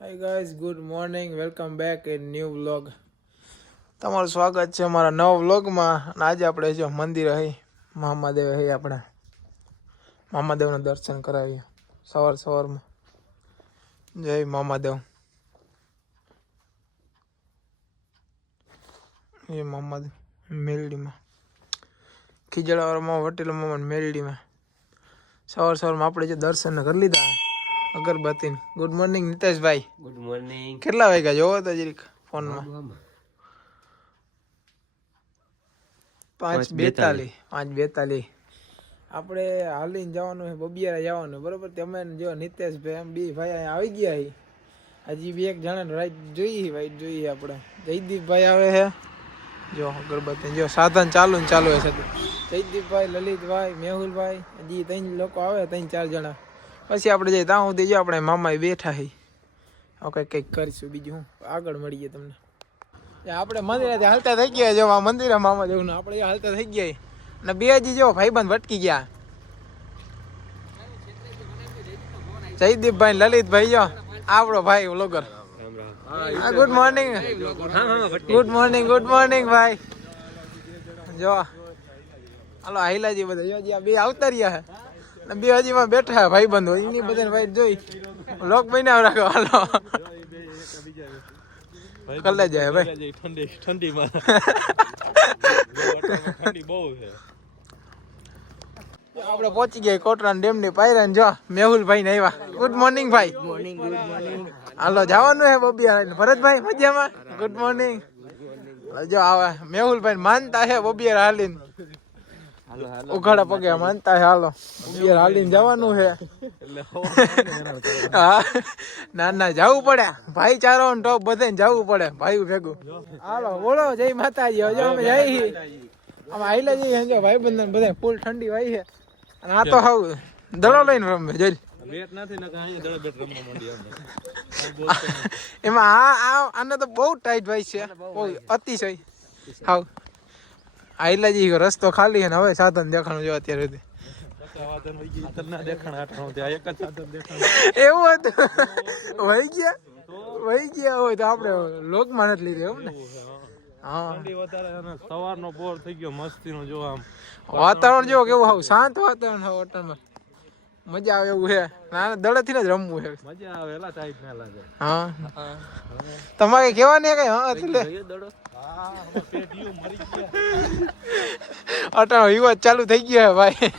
Hi guys, good morning, welcome back in new vlog. તમારું સ્વાગત છે અમારા નવા વ્લોગમાં. અને આજે આપણે જો મંદિર હઈ મહાદેવ હઈ, આપણે મહાદેવના દર્શન કરાવીએ સવારમાં. જય મહાદેવ. એ મહાદેવ મેલડીમાં ખીજડાવાળામાં વટેલામાં મેલડીમાં સવારમાં આપણે જે દર્શન કરી લીધા અગરબત્તી. ગુડ મોર્નિંગ નીતેશભાઈ. Good morning. કેટલા વાગ્યા જોવો તો જરીક ફોનમાં? 5:42. આપણે હાલીને જવાનું છે, બબિયારા જવાનું બરોબર. તમે જો નીતેશભાઈ એમ બી ભાઈ અહીંયા આવી ગયા છે. હજી બી એક જણા રાઈટ જોઈએ આપણે. જયદીપભાઈ આવે છે જો અગરબત્તી, જો સાધન ચાલુ છે. જયદીપભાઈ, લલિતભાઈ, મેહુલભાઈ, હજી 3 લોકો આવે, 3-4 જણા. પછી આપણે જઈએ ત્યાં સુધી જો આપણે મામા બેઠા છે. હવે કંઈક કરીશું બીજું હું, આગળ મળીએ તમને. આપણે મંદિરે હાલતા થઈ ગયા, જો આ મંદિરે મામા જવું આપણે હાલતા થઈ ગયા. અને બે હજી જો ભાઈબંધ ભટકી ગયા, જયદીપભાઈ, લલિતભાઈ, જો આપણો ભાઈ વ્લોગર. ગુડ મોર્નિંગ ભાઈ. જો હાલો હાઈલાજી બધા જો બે આવતા રહ્યા છે. બે હજી માં બેઠા ભાઈ બંધો એની બધા ભાઈ જોઈ લોક બનાવ રાખો. હાલો કલે જાય ભાઈ, ઠંડીમાં ઠંડી બહુ છે. આપણે પહોંચી ગયા કોટરાન ડેમ ની પાયરા. જો મેહુલભાઈ ને આવ્યા. ગુડ મોર્નિંગ ભાઈ. હાલો જવાનું હે બબિયારા. ભરતભાઈ મજામાં? Good morning. જો આવે મેહુલભાઈ માનતા હે બબિયારા હાલીને ઉઘાડા પગે માનતા હે. હાલો બબિયારા હાલીને જવાનું હે. હા ના જવું પડે ભાઈચારો ટોપ બધે જવું પડે ભાઈ ભેગું. હાલો બોલો જય માતાજી. હજુ અમે જઈ અમે આઈલા જઈએ જો ભાઈ બંધન બધા ફૂલ ઠંડી વાય છે. અને આ તો હાવ દડો લઈને રમે જઈ એમાં આને તો બહુ ટાઈટ ભાઈ છે, બહુ અતિશય. હાવ આઈલાજી રસ્તો ખાલી છે ને હવે સાધન દેખાણું જો અત્યારે સુધી. એવું હતું વહી ગયા હોય તો આપણે લોકમાં નથી લીધું એમ ને. હા સવારનો બોર થઈ ગયો મસ્તીનો. જો આમ વાતાવરણ જો કેવું હાવ શાંત વાતાવરણ હાવ અટાણમાં મજા આવે એવું છે. ના દડેથી જ રમવું છે, મજા આવે. એલા ટાઈટ ના લાગે. હા તમારે કેવાની કઈ? હા એટલે અટાણો વિવાદ ચાલુ થઈ ગયો ભાઈ.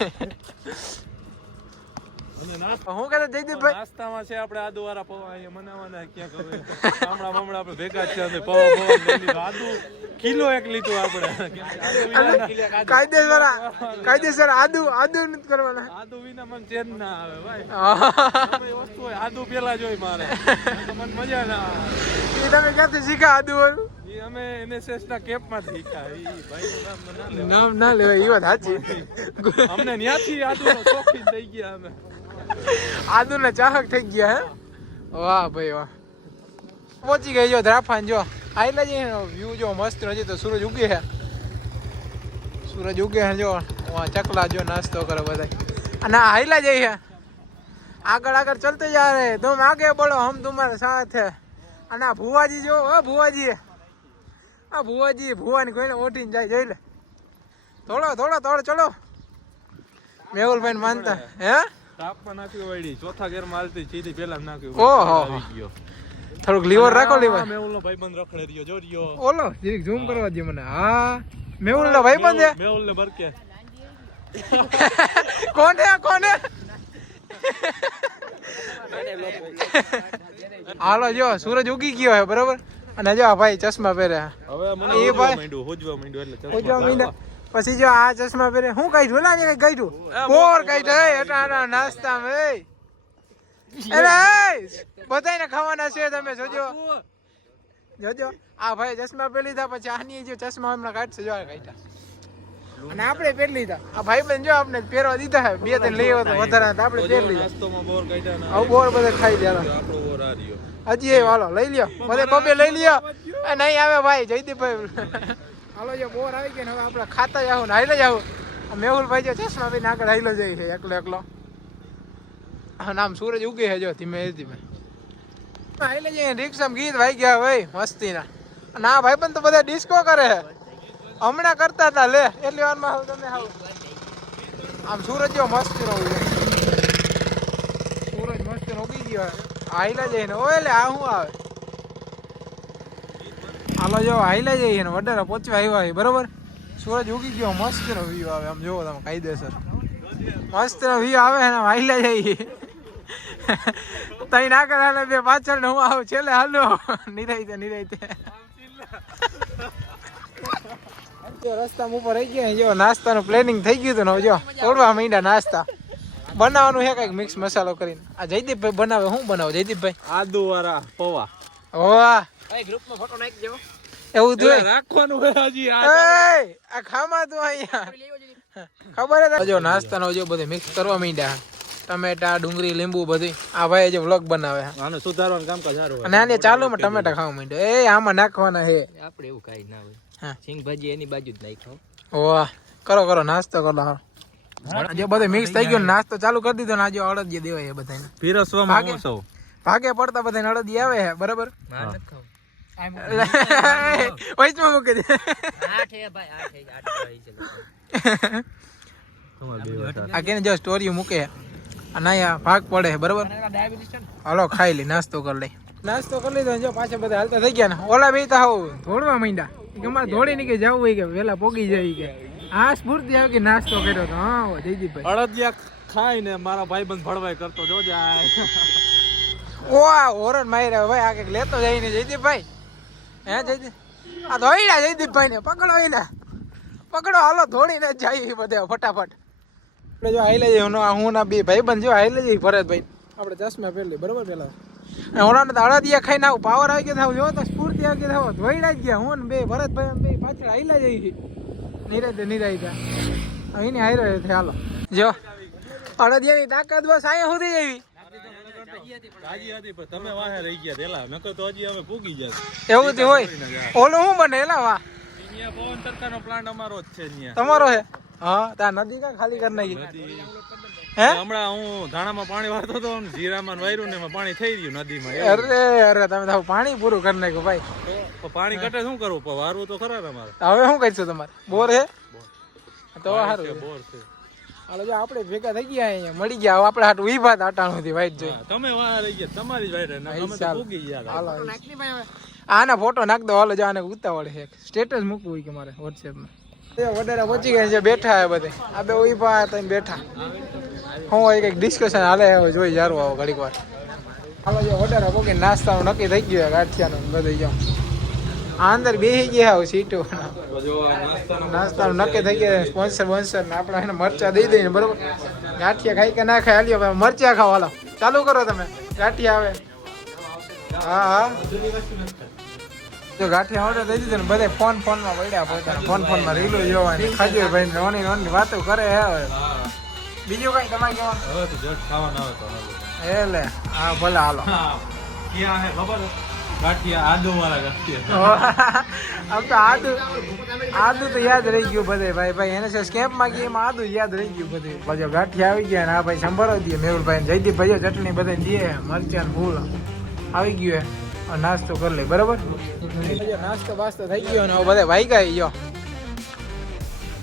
હું કહેતો જયદીપભાઈ, નાસ્તામાં છે આપણે આદુ વાળા પૌવા અહીંયા બનાવવાના. ક્યાં ખબર ગામડા આપણે ભેગા છે અને પૌવા આદુ કિલો 1 લીધું આપણે. કાયદેસર આદુ નથી કરવાના. આદુ વિના મને ચેન ના આવે ભાઈ. વસ્તુ હોય આદુ પેલા જોઈ મારે, મને મજા ના આવે. તમે ક્યાંથી શીખા આદુ વાળું? અમે NSS ના કેમ્પમાં શીખ્યા. ભાઈ નામ ના લેવાય, એ વાત સાચી. અમને ત્યાંથી આદુનો શોખીન થઈ ગયા. અમે આદુ ના ચાહક થઈ ગયા હે. વાહ ભાઈ વાહ. પહોંચી ગઈ જો ધ્રાફાન. જો આયલા જઈ વ્યૂ જો મસ્ત. હજી તો સૂરજ ઉગે છે. જો ચકલા જો નાસ્તો કરે બધા. અને આયલા જઈ છે. આગળ ચલતે જા રહે, तुम आगे बढ़ो हम तुम्हारे साथ है. અને આ ભુવાજી જો ભુવાજી ભુવાની કોઈને ઓઠીને જાય. જોઈ લે થોડો ચલો. મેહુલભાઈ માનતા હે તાપમાં નાખ્યું વાડી ચોથા ગેર માં હાલતી સીધી પેલા નાખ્યું. ઓહો થોડુંક લીવર રાખો. લીવર મેહુલનો ભાઈબંધ રખડે રહ્યો. જો રહ્યો ઓલો જીરીક ઝૂમ કરવા દે મને. હા મેહુલનો ભાઈબંધ છે. મેહુલને બરકે કોને હાલો જો સૂરજ ઉગી ગયો હે બરોબર. અને જો ભાઈ ચશ્મા પહેર્યા. હવે મને એ ભાઈ હોજવા માંડ્યું એટલે હોજવા માંડ્યા. પછી જો આ ચશ્મા પહેરે હું કાઢ્યું ના કઈ કાઢ્યું બોર કાઢ્યા અટા નાસ્તા મેં. અરે બધાને ખાવાના છે, તમે જોજો. આ ભાઈ ચશ્મા પહેરી લીધા. પછી આની જો ચશ્મા હમણાં કાઢશે. જો કાઢ્યા અને આપણે પહેરી લીધા. આ ભાઈ બંધ જો આપણે પહેરવા દીધા હે. 2-3 લઈ આવ્યો તો વધારે આપણે પહેરી લીધા. નાસ્તોમાં બોર કાઢ્યા. હવે બોર બધા ખાઈ ગયા. આપણો બોર આ રહ્યો. હજી હાલો લઈ લ્યો બધે બબે લઈ લ્યો. નહીં આવે ભાઈ જયદીપભાઈ. હાલો જો બોર આવી ગયા ને હવે આપણે ખાતા જાવ ને હાઈલે જાવ. મેહુલભાઈ જો ચશ્મા ભાઈ આગળ હાઈલો જાય છે એકલો. નામ સૂરજ ઉગે છે જો ધીમે ધીમે. આઈ જઈએ રિક્ષામાં ગીત વાઈ ગયા ભાઈ મસ્તીના. ના ભાઈ પણ તો બધા ડિસ્કો કરે છે. હમણાં કરતા હતા લે એટલી વારમાં હાવ તમે હાવ આમ સૂરજ જેવો મસ્તી રહું સૂરજ મસ્તી રોકી ગયો આઈલા જઈને ઓય લે આ શું આવે હાલો જો આઈલા જઈએ ને વડારા પહોંચવા આવ્યા છે બરોબર. સૂરજ ઉગી ગયો મસ્ત નો વ્યૂ આવે આમ જોવો તમે કાયદેસર મસ્ત નો વ્યૂ આવે ને આઈલા જઈએ તઈ ના કરે બે પાછળ હું આવું છેલ્લે હાલો નિરાઈતે રસ્તામાં ઉપર રહી ગયા જો નાસ્તાનું પ્લાનિંગ થઈ ગયું હતું ને જો તોડવા માંડ્યા નાસ્તા બનાવવાનું છે કઈક મિક્સ મસાલો કરીને. આ જયદીપભાઈ બનાવે શું બનાવો જયદીપભાઈ? આદુ વાળા પૌવા. વાહ ગ્રુપમાં ફોટો નાખી દેવો એવું જોઈએ રાખવાનું હોય હજી આ ખામા તું અહીંયા ખબર હે જો નાસ્તાનો જો બધું મિક્સ કરવા માંડ્યા ટમેટા ડુંગળી લીંબુ બધી. આ ભાઈ જે વ્લોગ બનાવે આને સુધારવાનું કામકાજ સારું અને આને ચાલુમાં ટમેટા ખાવા માંડ્યો એ આમાં નાખવાના હે આપણે એવું કાઈ ના હોય. હા સિંગ ભાજી એની બાજુ જ નાખ્યો. વાહ કરો નાસ્તો કરો જે બધું મિક્સ થઈ ગયું નાસ્તો ચાલુ કરી દીધો ને આજે અડદિયા દેવાય બધાને પીરસવામાં હું સૌ ભાગે પડતા બધાને અડદિયા આવે છે બરાબર. ના ન ખાવ. વચમાં મૂકી દે 8 હે ભાઈ 8 ભાઈ આ કેને જો સ્ટોરી મૂકે અને અહીંયા ભાગ પડે બરાબર. હાલો ખાઈ લે નાસ્તો કરી લે નાસ્તો કરી લીધો જો પાછા બધા હાલતા થઈ ગયા ને ઓલા બે તો હાવ ધોડવા માંડ્યા કે અમારે દોડી ની કે જવું હોય કે વેલા પોગી જાય કે આ સ્ફૂર્તિ આવે કે નાસ્તો કર્યો તો હા જયદીપભાઈ અડદિયા ખાઈને મારા ભાઈબંધ ભળવાઈ કરતો જોજે ઓવા હોરન માર્યા ભાઈ આ કઈક લેતો જાય ને જયદીપભાઈ હે જયદીપ આ ધોઈડા જયદીપભાઈ ને પકડો એને પકડો હાલો ધોડીને જ જાય બધા ફટાફટ. આપણે જો હાઈ લઈ જઈએ હું ના બે ભાઈબંધ જો હાઈ લઈ જઈએ ભરતભાઈ આપણે ચશ્મા પહેરી લઈએ બરોબર પેલા ઓલાને તો અડદિયા ખાઈને આવું પાવર આવી ગયો થાવ જો તો સ્ફૂર્તિ આવી ગઈ થાવ ધોઈડા જ ગયા હું ને બે ભરતભાઈ બે પાછળ હાઈલા જઈએ નિરાયતા અહીંને હાઈ રહ્યો છે હાલો જો અડદિયાની તાકાત બસ અહીંયા સુધી આવી તમે વાહે રહી ગયા તેલા નકર તો હજી અમે પૂગી જાય એવું તો હોય ઓલું શું બને એલા વાહ અહીંયા પવન તડકાનો પ્લાન્ટ અમારો જ છે અહીંયા તમારો હે હા ત્યાં નદી કા ખાલી કરી નાખી હે હમણાં હું ધાણામાં પાણી વાળતો હતો ને જીરામાં વાયરું ને એમાં પાણી થઈ રહ્યું નદીમાં અરે તમે તો પાણી પૂરું કરી નાખ્યું ભાઈ તો પાણી ઘટે શું કરવું પણ વારવું તો ખરા તમારે હવે શું કહીશું તમારે બોર હે તો સારું બોર છે હાલો જો આપણે ભેગા થઈ ગયા અહીંયા મળી ગયા આપણે હાટ ઉભા હતા અટાણું થી વાઈટ જોઈ તમે વાહ રહી ગયા તમારી જ વાયરે ને અમે તો પૂગી ગયા હાલો આના ફોટો નાખ દો હાલો જો આને ઉતાવળ છે સ્ટેટસ મૂકવું હોય કે મારે વોટ્સએપમાં વડારા પહોંચી ગયા છે બેઠા હે બધે આ બે ઉભા હતા બેઠા હું હોય કંઈક ડિસ્કશન હાલે હવે જોઈ જારું આવો ઘડીક વાર હાલો જો વડારા પોકી નાસ્તાનું નક્કી થઈ ગયું ગાંઠિયાનું બધું જો આ અંદર બેસી ગયા હોય સીટો નાસ્તાનું નક્કી થઈ ગયા સ્પોન્સર ને આપણે એને મરચા દઈ દઈએ બરોબર ગાંઠિયા ખાઈ કે ના ખાય હાલ્યો મરચા ખાવ હાલો ચાલુ કરો તમે ગાંઠિયા આવે હા જો ગાંઠિયા ઓર્ડર દઈ દીધો ને બધા ફોનમાં પડ્યા પોતાના ફોનમાં રીલો જોવાની ખાજો ભાઈ નોની વાતો કરે હે હવે બીજું કઈ તમારે કહેવાનું હવે તો જટ ખાવાના આવે તો એટલે હા ભલે હાલો ક્યાં હે ખબર ગાંઠિયા આદુ વાળા ગાંઠિયા આમ તો આદુ તો યાદ રહી ગયું બધે ભાઈ એને સ્કેમ્પમાં ગઈ એમાં આદુ યાદ રહી ગયું બધે પછી ગાંઠિયા આવી ગયા ને આ ભાઈ સંભાળો દઈએ મેહુલભાઈ જયદીપભાઈ ચટણી બધે દે મરચાં ફૂલ આવી ગયું હે નાસ્તો કરી લે બરાબર નાસ્તો બાસ્તો થઈ ગયો ને બધા ભાઈ ગયા ગયો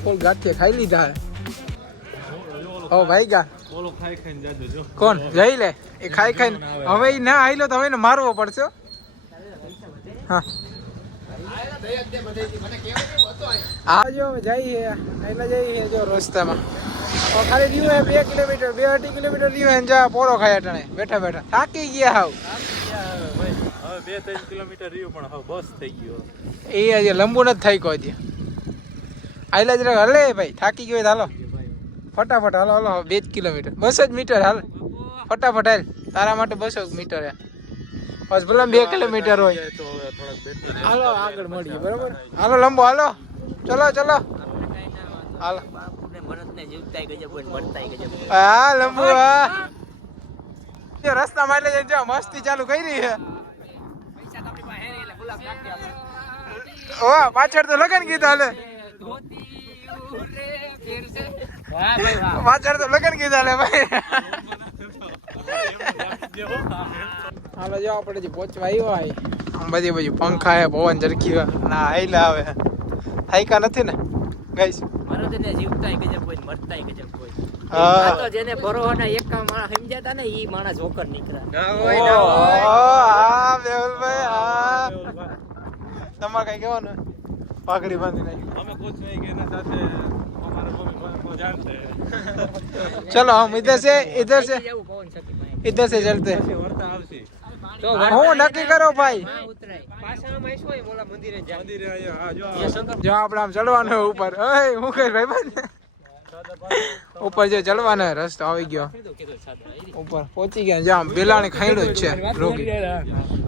ફૂલ ગાંઠિયા ખાઈ લીધા હે ભાઈ ગયા બોલો ખાઈ ખાઈને જાજો જો કોણ જઈ લે એ ખાઈ ખાઈને હવે એ ના આયલો તો હવે એને મારવો પડશે હા આજો જઈએ આયલા જઈએ જો રસ્તામાં ખાલી રહ્યું હે 2 કિલોમીટર 2-2.5 કિલોમીટર રહ્યું હે જા પોરો ખાયા ટણે બેઠા થાકી ગયા હાવ હવે 2-3 કિલોમીટર રહ્યું પણ હવે બસ થઈ ગયો એ હજી લંબુ નથી થઈ કોઈ દી આયલા જરા હલે ભાઈ થાકી ગયો હાલો ફટાફટ હાલો 2 કિલોમીટર 200 જ મીટર હાલ ફટાફટ હાલ તારા માટે 200 મીટર હે બસ ભલે 2 કિલોમીટર હોય તો હવે થોડાક બેઠી હાલો આગળ મળીએ બરોબર હાલો લંબો હાલો ચલો હાલો ભરતને જીવતાય ગજબ હોય મરતાય ગજબ. હા લંબુ હા રસ્તા માટે જો મસ્તી ચાલુ કરી છે પૈસા તો આપણી પાસે હે એટલે ગુલાબ નાખી આપણે. ઓ પાછળ તો લગન ગીત હાલે વાહ ભાઈ વાહ. પાછળ તો લગન ગીત હાલે ભાઈ હાલો જો આપણે જે પહોંચવા આવ્યો આય આમ બધી બાજુ પંખા હે પવન ઝરકી ના આઈલા આવે હાઈકા નથી ને ગાઈસ મરદને જીવતાય ગજબ કોઈ મરતાય ગજબ કોઈ હા આ તો જેને ભરોવાના એક માણસ સમજાતા ને ઈ માણસ જોકર નીકળ્યા હા મેહુલભાઈ હા તમારે કઈ કહેવાનું પાઘડી બાંધી નાખી અમે પૂછ નહીં કે એના સાથે અમારા મમ્મી જાણતે चलो हम इधर से જેવું પવન શકી ભાઈ इधर से चलते हैं વર્તા આવશે તો હું નક્કી કરો ભાઈ ઉતરાય પાછામાં આવીશું હોય મોલા મંદિરે જાય મંદિરે અહીંયા હા જો જે શંકર જો આપણે આમ ચડવાનું હોય ઉપર ઓય હું કહે ભાઈ બંધ ઉપર જે ચડવાનો હોય, રસ્તો આવી ગયો કીધું સાદા ઉપર પહોંચી ગયા જો આમ બેલાણી ખાઈડો જ છે રોગી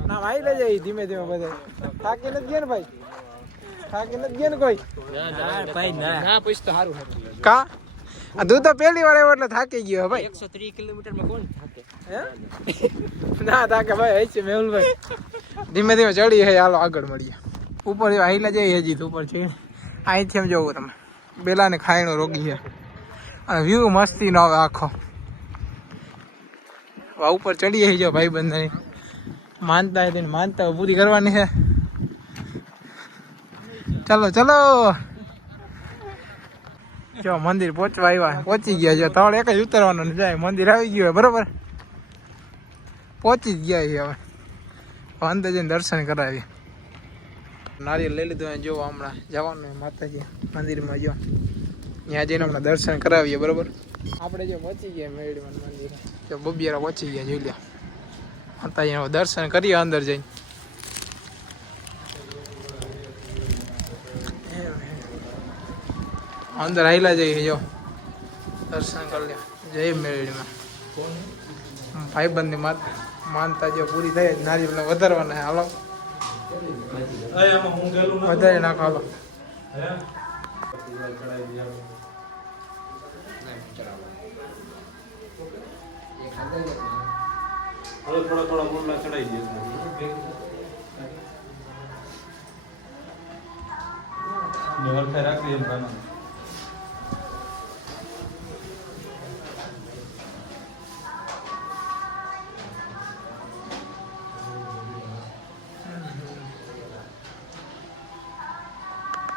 ના ભાઈ લઈ જાય ધીમે ધીમે બધે થાકી નથી ગયા ને ભાઈ થાકી નથી ગયા ને કોઈ ના ભાઈ ના પૂછ તો સારું કા આ તું તો પહેલી વાર આવ્યો એટલે થાકી ગયો ભાઈ 130 કિલોમીટરમાં કોણ થાકે હે? ના થાકે ભાઈ હઈ છે મેહુલભાઈ ધીમે ધીમે ચડી હે હાલો આગળ મળીએ ઉપર હાઈલા જઈએ હજી તો ઉપર છે અહીંથી એમ જોવું તમે બેલાને ખાઈનો રોગી છે અને વ્યૂ મસ્તી નો આવે આખો આ ઉપર ચડીએ જો ભાઈ બંધની માનતા હતી ને માનતા પૂરી કરવાની છે ચલો ચલો જો મંદિર પહોંચવા આવ્યા પહોંચી ગયા જો તળ એક જ ઉતરવાનું જાય મંદિર આવી ગયું હોય બરોબર પહોંચી જ ગયા છે હવે અંદર જઈને દર્શન કરાવી નારિયેલ લઈ લીધું અહીં જો હમણાં જવાનું હોય માતાજી મંદિરમાં જો ત્યાં જઈને હમણાં દર્શન કરાવીએ બરોબર આપણે જો પહોંચી ગયા મેળવીમાં મંદિર જો બબિયારા પહોંચી ગયા જોઈ લે માતાજીને દર્શન કરીએ અંદર જઈને અંદર આવેલા જઈએ જો દર્શન કરી લે જય મેળવીમાં ભાઈબંધની માનતા જો પૂરી થાય નારિયેલ વધારવાના હાલો આમાં હું ગયેલું નથી વધારે નાખો હાલો હે ચડાઈ દીધા થોડા મુરલા ચડાઈ દે ને વરખે રાખી એમ કાના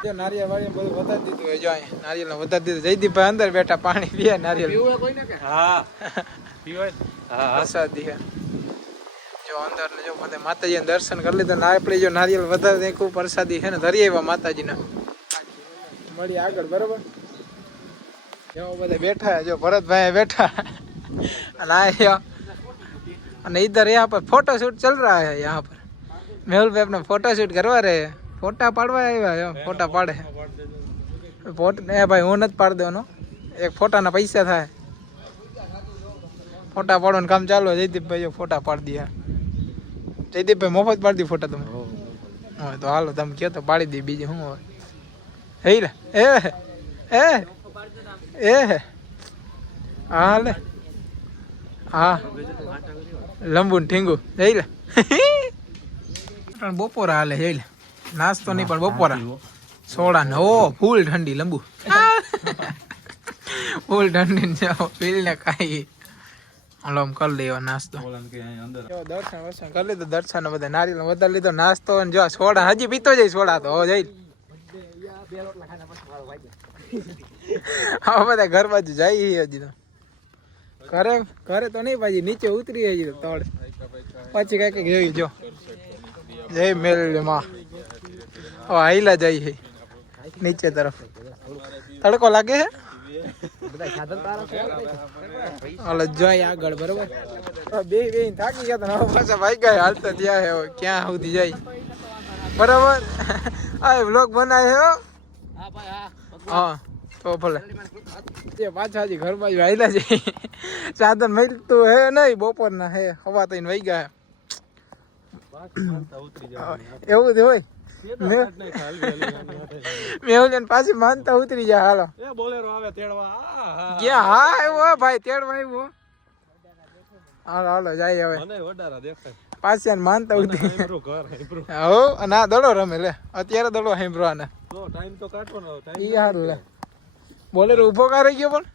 જો નારિયેળ વાળી બધું વધારી દીધું હોય જો અહીંયા નારિયેળ વધારી દીધું જયદીપભાઈ અંદર બેઠા પાણી પીએ નારિયેળ હા પીવાય હા પ્રસાદી છે જો અંદર ને જો બધે માતાજીને દર્શન કરી લીધું ને આપણે જો નારિયેળ વધારે દેખું પ્રસાદી છે ને ધરી આવ્યા માતાજીના મળી આગળ બરોબર જો બધા બેઠા જો ભરતભાઈ બેઠા અને આ અને इधर यहाँ पर फोटो शूट चल रहा है यहाँ पर मेहुल भाई अपना फोटो शूट करवा रहे हैं फोटा पाड़वा આવ્યા ફોટા પાડે ફોટા એ ભાઈ હું નથી પાડી દેવાનો એક ફોટાના પૈસા થાય ફોટા પાડવાનું કામ ચાલુ જયદીપભાઈ ફોટા પાડી દે જયદીપભાઈ મફત પાડી દી ફોટા તમે હા તો હાલો તમે કહો તો પાડી દે બીજું શું હોય હે લે એ હા લે હા લંબુ ને ઠીંગુ જઈ લે બપોરા હાલે જઈ લે નાસ્તો નહીં પણ બપોરા સોડા ને ઓ ફૂલ ઠંડી લંબુ ફૂલ ઠંડી ને જાઓ પીલ ને ખાઈ હલો કરી લેવો નાસ્તો દર્શન વર્શન કરી લીધું દર્શન બધા નારિયેળ વધારે લીધો નાસ્તો ને જો સોડા હજી પીતો જાય સોડા તો હો જઈ હા બધા ઘર બાજુ જાય હજી તો ઘરે તો નહીં પાછી નીચે ઉતરી હજી તો તળ પછી કઈ કઈ જોઈ જો જય મેલડી માં હાઈલા જાય છે નીચે તરફ તડકો લાગે છે હાલો જાય આગળ બરોબર બે થાકી ગયા તો પાછા ભાઈ ગયા હાલતા ત્યાં હે ક્યાં સુધી જાય બરોબર આ વ્લોગ બનાવે હો હા તો ભલે જે પાછા હજી ઘર બાજુ આવેલા છે સાધન મળતું હે નહીં બપોરના હે હવા તો વહી ગયા એવું જ હોય મેં પાછી માનતા ઉતરી જાય હાલો બોલેરો આવે તેડવા ક્યાં હા આવ્યો ભાઈ તેડવા આવ્યો હાલો હાલો જાય હવે મને વડારા દેખાય પાછી માનતા ઉતરી ઘર હેબ્રો હો અને આ દડો રમે લે અત્યારે દડો હેમ્બ્રો આને તો ટાઈમ તો કાઢવાનો ટાઈમ ઈ હારું લે બોલેરો ઊભો કા રહી ગયો પણ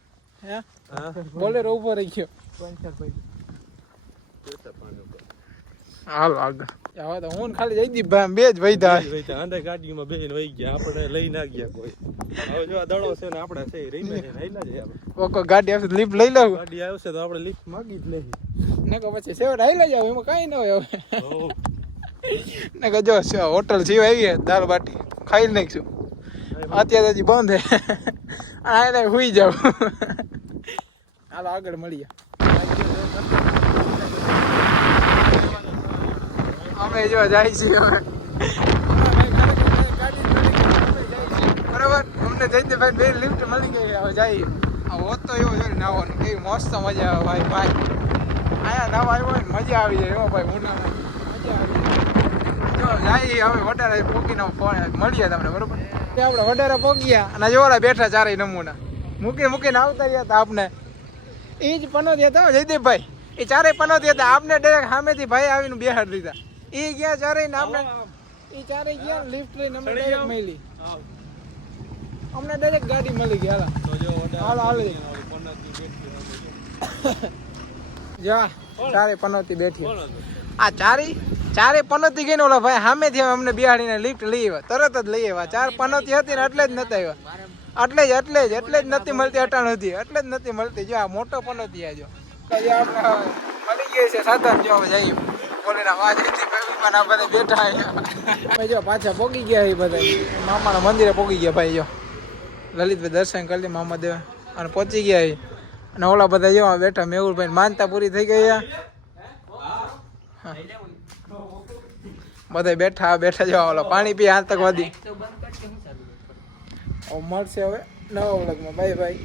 હે બોલેરો ઊભો રહી ગયો હાલો આગળ હવે તો હું ને ખાલી જયદીપ ભાઈ બે જ વૈધા આંધા ગાડીમાં બેહીને વહી ગયા આપણે લઈ ના ગયા કોઈ હવે જો આ દડો છે ને આપણે છે રહી ના જાય આપણે કોઈ ગાડી આવશે લિફ્ટ લઈ લઉં ગાડી આવશે તો આપણે લિફ્ટ માંગી જ નહીં ને કે પછી સેવડ હાઈ લઈ જાવ એમાં કાંઈ ન હોય હવે હો ને કે જો હોટલ જીવ આવી દાળ બાટી ખાઈ નાખશું અત્યારે હજી બંધ હે આ હુઈ જાવ હાલો આગળ મળીએ અમે જો જાય છીએ બરાબર અમને જયંતિભાઈ બે લિફ્ટ મળી ગઈ હવે જઈએ આ હોત તો એવો જોઈએ નાવાનું કેવી મસ્ત મજા આવે ભાઈ ભાઈ અહીંયા નાવા આવ્યો હોય ને મજા આવી જાય એવો ભાઈ ઉનાળા મજા આવી જાય જો જઈએ હવે વડારે પોકીને ફોન મળીએ તમને બરોબર આપણે વડારે પોગ્યા અને જોવાલા બેઠા ચારેય નમૂના મૂકીને આવતા રહ્યા હતા આપને એ જ પનોતી હતા જયદેવભાઈ એ ચારેય પનોતી હતા આપને ડાયરેક્ટ સામેથી ભાઈ આવીને બેહાડ દીધા એ ગયા ચારેય ને આપણે એ ચારેય ગયા લિફ્ટ લઈને અમને ડાયરેક્ટ મળી અમને ડાયરેક્ટ ગાડી મળી ગઈ હાલો હાલો જા ચારે પનોતી બેઠી આ ચારે પનોતી ગઈ ને ઓલા ભાઈ સામેથી અમને બિહાડીને લિફ્ટ લઈ આવ્યા તરત જ લઈ આવ્યા ચાર પનોતી હતી ને એટલે જ નતા આવ્યા એટલે જ નથી મળતી અટાણ હતી એટલે જ નથી મળતી જો આ મોટો પનોતી આ જો આપણે મળી ગઈ છે સાધન જો જઈએ બોલીના વાજથી બધા બેઠા ભાઈ જો પાછા પોગી ગયા એ બધા મામાના મંદિરે પોગી ગયા ભાઈ જો લલિતભાઈ દર્શન કરી લે મામા દેવા અને પહોંચી ગયા અને ઓલા બધા જો બેઠા મેહુલભાઈ માનતા પૂરી થઈ ગઈ બધા બેઠા જો ઓલા પાણી પી આતંકવાદી મળશે હવે નવા વ્લોગમાં બાય બાય